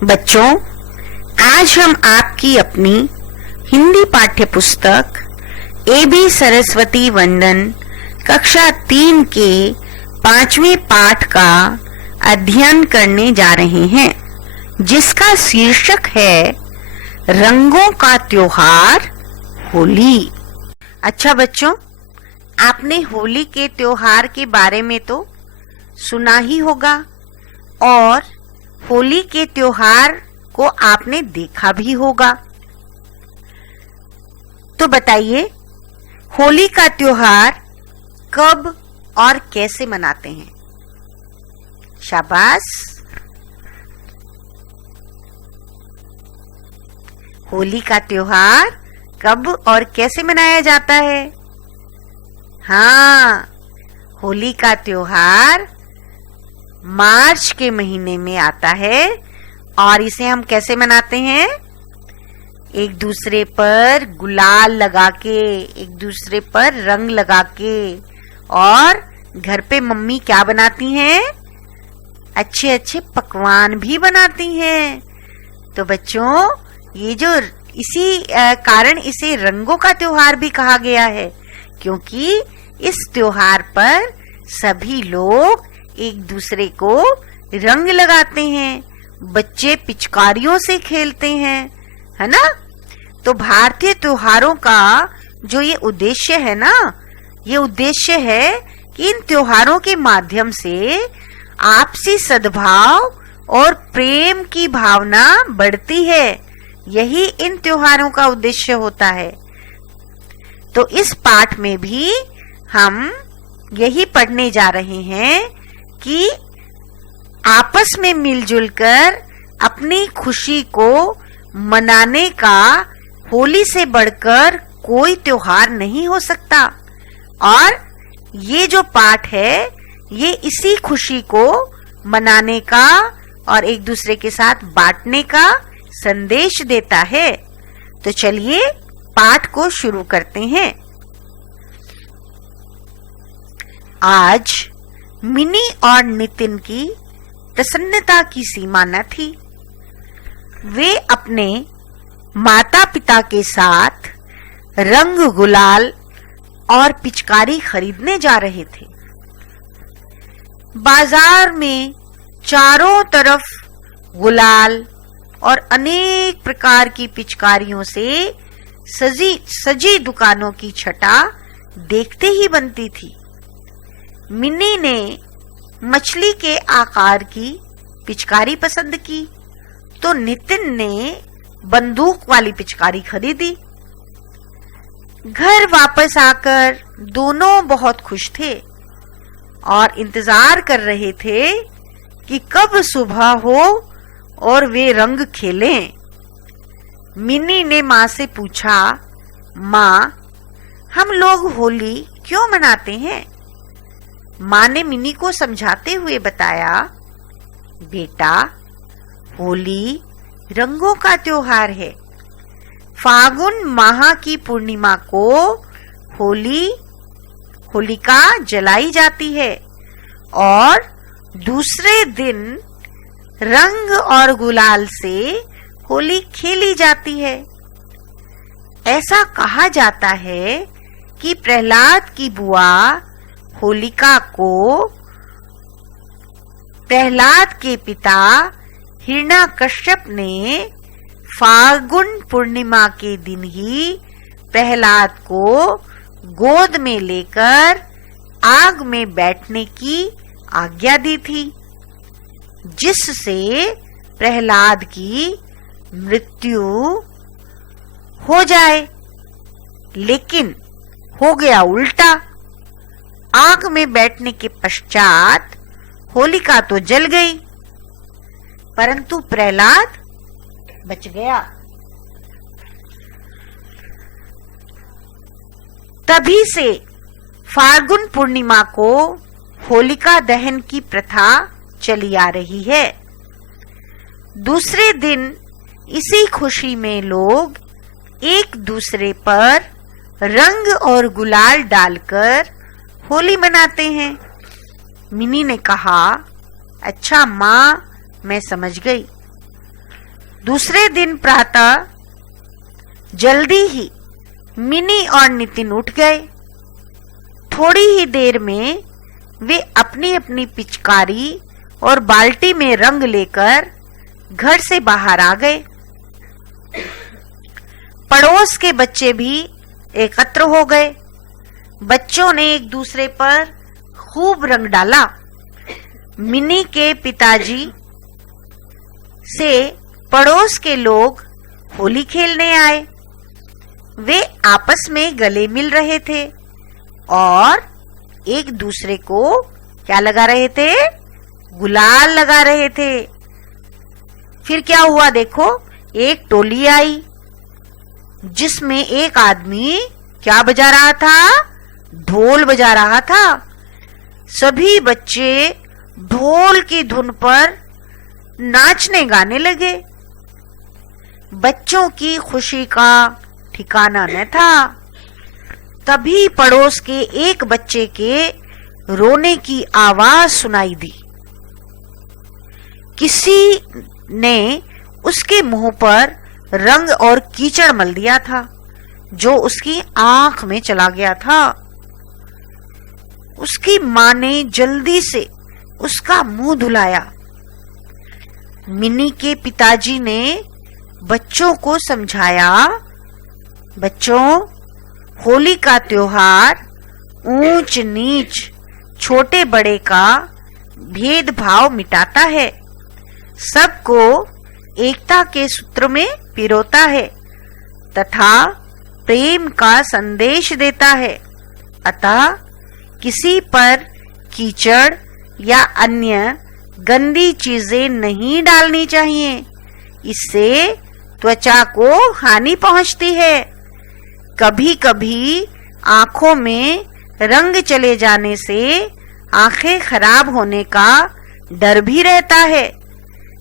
बच्चों, आज हम आपकी अपनी हिंदी पाठ्य पुस्तक ए.बी. सरस्वती वंदन कक्षा 3 के 5वें पाठ का अध्ययन करने जा रहे हैं, जिसका शीर्षक है रंगों का त्योहार होली। अच्छा बच्चों, आपने होली के त्योहार के बारे में तो सुना ही होगा और होली के त्योहार को आपने देखा भी होगा। तो बताइए, होली का त्योहार कब और कैसे मनाते हैं? शाबाश। होली का त्योहार कब और कैसे मनाया जाता है? हाँ, होली का त्योहार मार्च के महीने में आता है और इसे हम कैसे मनाते हैं? एक दूसरे पर गुलाल लगा के, एक दूसरे पर रंग लगा के, और घर पे मम्मी क्या बनाती हैं? अच्छे अच्छे पकवान भी बनाती हैं। तो बच्चों, ये जो इसी कारण इसे रंगों का त्योहार भी कहा गया है, क्योंकि इस त्योहार पर सभी लोग एक दूसरे को रंग लगाते हैं, बच्चे पिचकारियों से खेलते हैं, है ना? तो भारतीय त्योहारों का जो ये उद्देश्य है ना, ये उद्देश्य है कि इन त्योहारों के माध्यम से आपसी सद्भाव और प्रेम की भावना बढ़ती है। यही इन त्योहारों का उद्देश्य होता है। तो इस पाठ में भी हम यही पढ़ने जा रहे हैं कि आपस में मिलजुल कर अपनी खुशी को मनाने का होली से बढ़कर कोई त्योहार नहीं हो सकता। और ये जो पाठ है, ये इसी खुशी को मनाने का और एक दूसरे के साथ बांटने का संदेश देता है। तो चलिए पाठ को शुरू करते हैं। आज मिनी और नितिन की प्रसन्नता की सीमा न थी। वे अपने माता पिता के साथ रंग, गुलाल और पिचकारी खरीदने जा रहे थे। बाजार में चारों तरफ गुलाल और अनेक प्रकार की पिचकारियों से सजी दुकानों की छटा देखते ही बनती थी। मिनी ने मछली के आकार की पिचकारी पसंद की, तो नितिन ने बंदूक वाली पिचकारी खरीदी। घर वापस आकर दोनों बहुत खुश थे और इंतजार कर रहे थे कि कब सुबह हो और वे रंग खेलें। मिनी ने माँ से पूछा, माँ, हम लोग होली क्यों मनाते हैं? माँ ने मिनी को समझाते हुए बताया, बेटा, होली रंगों का त्योहार है। फागुन माह की पूर्णिमा को होलिका जलाई जाती है और दूसरे दिन रंग और गुलाल से होली खेली जाती है। ऐसा कहा जाता है कि प्रहलाद की बुआ होलिका को प्रहलाद के पिता हिरण्याकश्यप ने फागुन पूर्णिमा के दिन ही प्रहलाद को गोद में लेकर आग में बैठने की आज्ञा दी थी, जिससे प्रहलाद की मृत्यु हो जाए। लेकिन हो गया उल्टा। आग में बैठने के पश्चात होलिका तो जल गई, परंतु प्रहलाद बच गया। तभी से फाल्गुन पूर्णिमा को होलिका दहन की प्रथा चली आ रही है। दूसरे दिन इसी खुशी में लोग एक दूसरे पर रंग और गुलाल डालकर होली मनाते हैं। मिनी ने कहा, अच्छा माँ, मैं समझ गई। दूसरे दिन प्रातः जल्दी ही मिनी और नितिन उठ गए। थोड़ी ही देर में वे अपनी अपनी पिचकारी और बाल्टी में रंग लेकर घर से बाहर आ गए। पड़ोस के बच्चे भी एकत्र हो गए। बच्चों ने एक दूसरे पर खूब रंग डाला। मिनी के पिताजी से पड़ोस के लोग होली खेलने आए। वे आपस में गले मिल रहे थे और एक दूसरे को क्या लगा रहे थे? गुलाल लगा रहे थे। फिर क्या हुआ देखो, एक टोली आई जिसमें एक आदमी क्या बजा रहा था? ढोल बजा रहा था। सभी बच्चे ढोल की धुन पर नाचने गाने लगे। बच्चों की खुशी का ठिकाना न था। तभी पड़ोस के एक बच्चे के रोने की आवाज सुनाई दी। किसी ने उसके मुंह पर रंग और कीचड़ मल दिया था जो उसकी आंख में चला गया था। उसकी मां ने जल्दी से उसका मुंह धुलाया। मिनी के पिताजी ने बच्चों को समझाया, बच्चों, होली का त्योहार ऊंच नीच, छोटे बड़े का भेदभाव मिटाता है, सबको एकता के सूत्र में पिरोता है तथा प्रेम का संदेश देता है। अतः किसी पर कीचड़ या अन्य गंदी चीजें नहीं डालनी चाहिए। इससे त्वचा को हानि पहुंचती है। कभी कभी आंखों में रंग चले जाने से आंखें खराब होने का डर भी रहता है।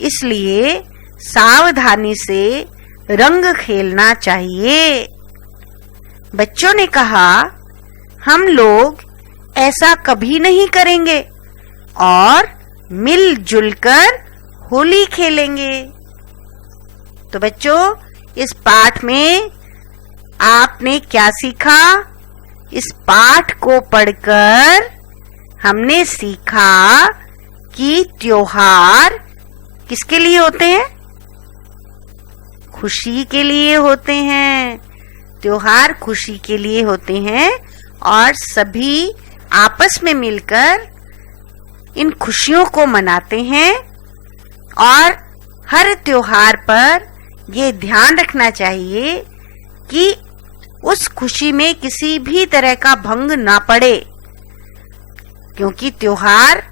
इसलिए सावधानी से रंग खेलना चाहिए। बच्चों ने कहा, हम लोग ऐसा कभी नहीं करेंगे और मिलजुल कर होली खेलेंगे। तो बच्चों, इस पाठ में आपने क्या सीखा? इस पाठ को पढ़कर हमने सीखा कि त्योहार किसके लिए होते हैं? खुशी के लिए होते हैं। त्योहार खुशी के लिए होते हैं और सभी आपस में मिलकर इन खुशियों को मनाते हैं। और हर त्योहार पर ये ध्यान रखना चाहिए कि उस खुशी में किसी भी तरह का भंग ना पड़े, क्योंकि त्योहार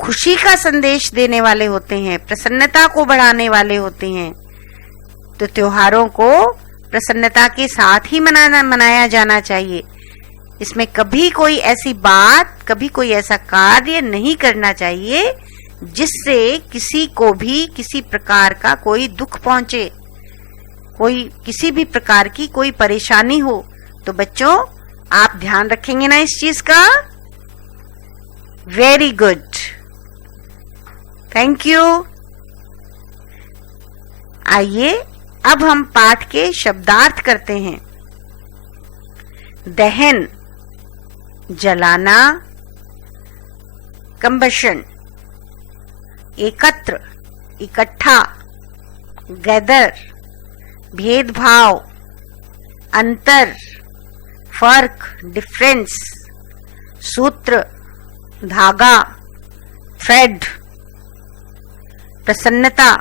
खुशी का संदेश देने वाले होते हैं, प्रसन्नता को बढ़ाने वाले होते हैं। तो त्योहारों को प्रसन्नता के साथ ही मनाया जाना चाहिए। इसमें कभी कोई ऐसी बात, कभी कोई ऐसा कार्य नहीं करना चाहिए जिससे किसी को भी किसी प्रकार का कोई दुख पहुंचे, कोई किसी भी प्रकार की कोई परेशानी हो। तो बच्चों, आप ध्यान रखेंगे ना इस चीज का? Very good, thank you. आइए अब हम पाठ के शब्दार्थ करते हैं। दहन, जलाना, कंबशन, एकत्र, इकट्ठा, गैदर, भेदभाव, अंतर, फर्क, डिफरेंस, सूत्र, धागा, थ्रेड, प्रसन्नता,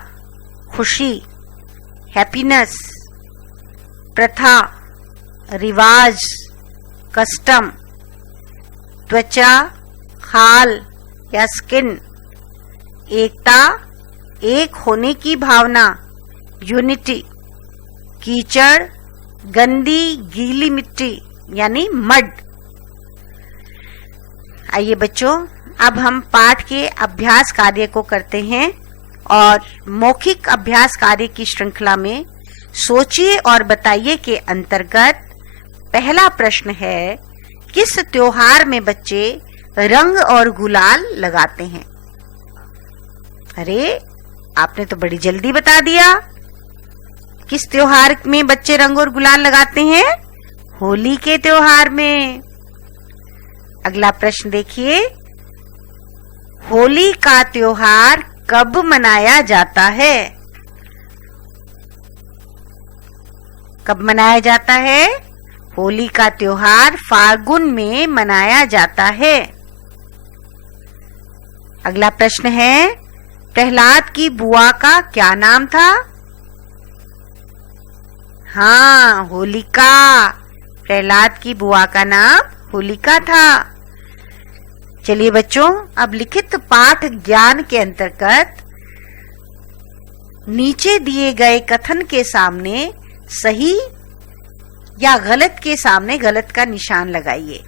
खुशी, हैप्पीनेस, प्रथा, रिवाज, कस्टम, त्वचा, खाल या स्किन, एकता, एक होने की भावना, यूनिटी, कीचड़, गंदी गीली मिट्टी यानी मड। आइए बच्चों, अब हम पाठ के अभ्यास कार्य को करते हैं। और मौखिक अभ्यास कार्य की श्रृंखला में सोचिए और बताइए के अंतर्गत पहला प्रश्न है, किस त्योहार में बच्चे रंग और गुलाल लगाते हैं? अरे, आपने तो बड़ी जल्दी बता दिया। किस त्योहार में बच्चे रंग और गुलाल लगाते हैं? होली के त्योहार में। अगला प्रश्न देखिए, होली का त्योहार कब मनाया जाता है? कब मनाया जाता है? होली का त्योहार फाल्गुन में मनाया जाता है। अगला प्रश्न है, प्रहलाद की बुआ का क्या नाम था? हाँ, होलिका। प्रहलाद की बुआ का नाम होलिका था। चलिए बच्चों, अब लिखित पाठ ज्ञान के अंतर्गत नीचे दिए गए कथन के सामने सही या गलत के सामने गलत का निशान लगाइए।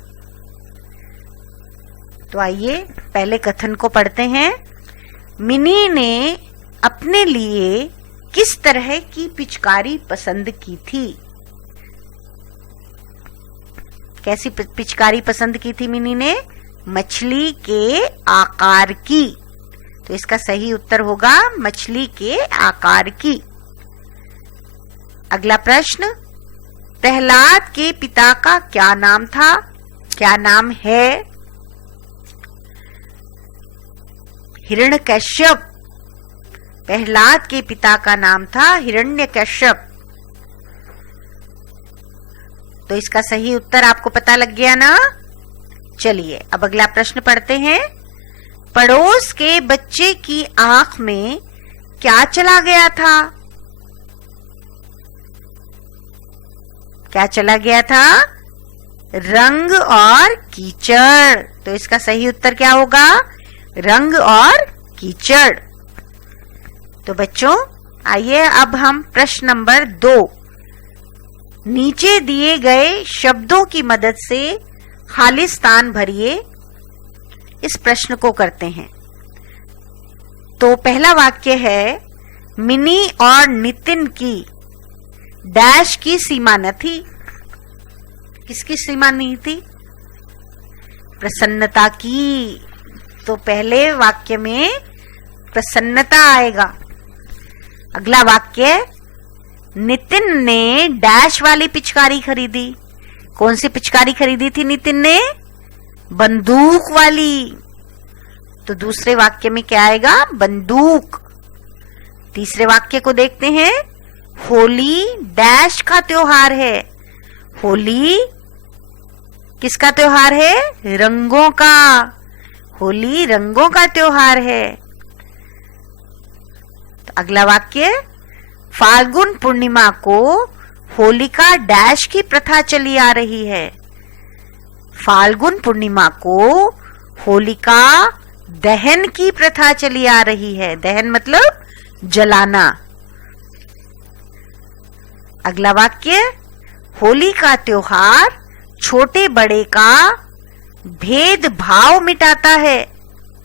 तो आइए पहले कथन को पढ़ते हैं। मिनी ने अपने लिए किस तरह की पिचकारी पसंद की थी? कैसी पिचकारी पसंद की थी मिनी ने? मछली के आकार की। तो इसका सही उत्तर होगा मछली के आकार की। अगला प्रश्न, प्रहलाद के पिता का क्या नाम था? क्या नाम है? हिरण्यकश्यप। प्रहलाद के पिता का नाम था हिरण्यकश्यप। तो इसका सही उत्तर आपको पता लग गया ना? चलिए अब अगला प्रश्न पढ़ते हैं। पड़ोस के बच्चे की आंख में क्या चला गया था? क्या चला गया था? रंग और कीचड़। तो इसका सही उत्तर क्या होगा? रंग और कीचड़। तो बच्चों आइए अब हम प्रश्न नंबर 2 नीचे दिए गए शब्दों की मदद से खाली स्थान भरिए इस प्रश्न को करते हैं। तो पहला वाक्य है, मिनी और नितिन की डैश की सीमा न थी। किसकी सीमा नहीं थी? प्रसन्नता की। तो पहले वाक्य में प्रसन्नता आएगा। अगला वाक्य, नितिन ने डैश वाली पिचकारी खरीदी। कौन सी पिचकारी खरीदी थी नितिन ने? बंदूक वाली। तो दूसरे वाक्य में क्या आएगा? बंदूक। तीसरे वाक्य को देखते हैं। होली डैश का त्योहार है। होली किसका त्योहार है? रंगों का। होली रंगों का त्योहार है। तो अगला वाक्य, फाल्गुन पूर्णिमा को होलिका डैश की प्रथा चली आ रही है। फाल्गुन पूर्णिमा को होलिका दहन की प्रथा चली आ रही है। दहन मतलब जलाना। अगला वाक्य, होली का त्योहार छोटे बड़े का भेदभाव मिटाता है।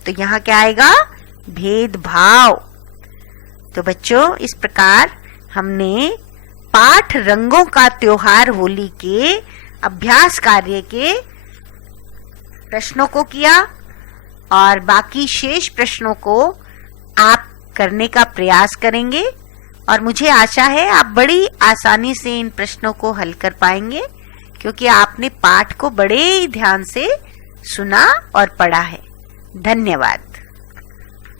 तो यहां क्या आएगा? भेदभाव। तो बच्चों इस प्रकार हमने पाठ रंगों का त्योहार होली के अभ्यास कार्य के प्रश्नों को किया और बाकी शेष प्रश्नों को आप करने का प्रयास करेंगे और मुझे आशा है आप बड़ी आसानी से इन प्रश्नों को हल कर पाएंगे, क्योंकि आपने पाठ को बड़े ध्यान से सुना और पढ़ा है। धन्यवाद।